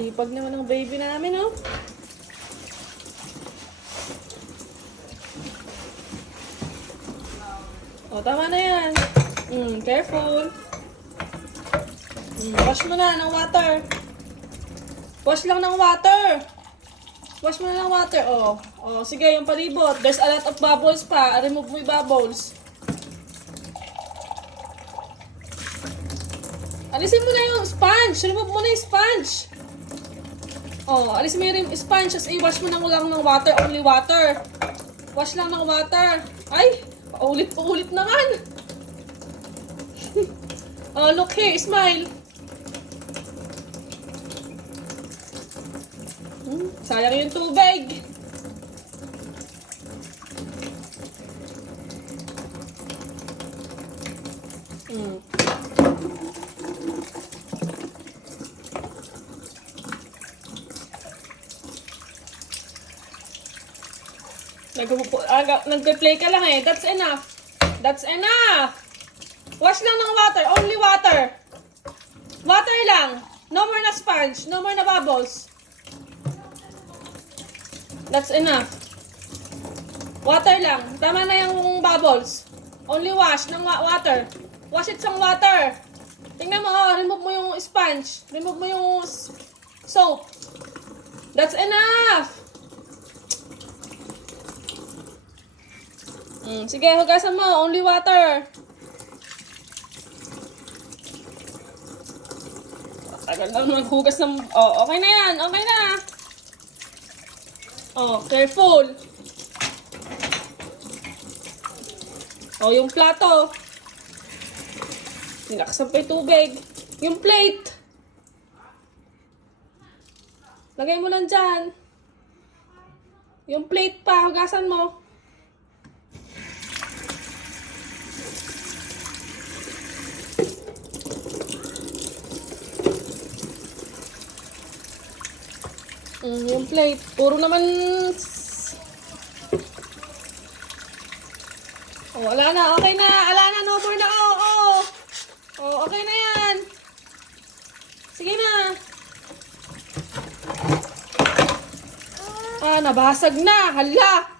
Sipag naman ng baby namin, oh. O, tama na yan. Careful. Wash mo na ng water. Wash lang ng water. Wash mo na ng water. Oh, sige, yung palibot. There's a lot of bubbles pa. Remove mo yung bubbles. Alisin mo na yung sponge. Remove mo na yung sponge. Oh, alisin mo yung sponge. Tapos i-wash mo lang ng water. Only water. Wash lang ng water. Ay, paulit-paulit naman. Oh, look here. Smile. Sayang yung tubig. Nag-play ka lang eh. That's enough. That's enough. Wash lang ng water. Only water. Water lang. No more na sponge. No more na bubbles. That's enough. Water lang. Tama na yung bubbles. Only wash ng water. Wash it sa water. Tingnan mo, remove mo yung sponge. Remove mo yung soap. That's enough. Sige, hugasan mo. Only water. Tagal lang maghugas ng... Oh, okay na yan. Okay na. Oh, careful. Oh, yung plato. Nilakasan pa yung tubig. Yung plate. Lagay mo lang dyan. Yung plate pa, hugasan mo. Yung plate. Puro naman... Oh, wala na. Okay na. Ala na. No more na. Oh, okay na yan. Sige na. Nabasag na. Hala.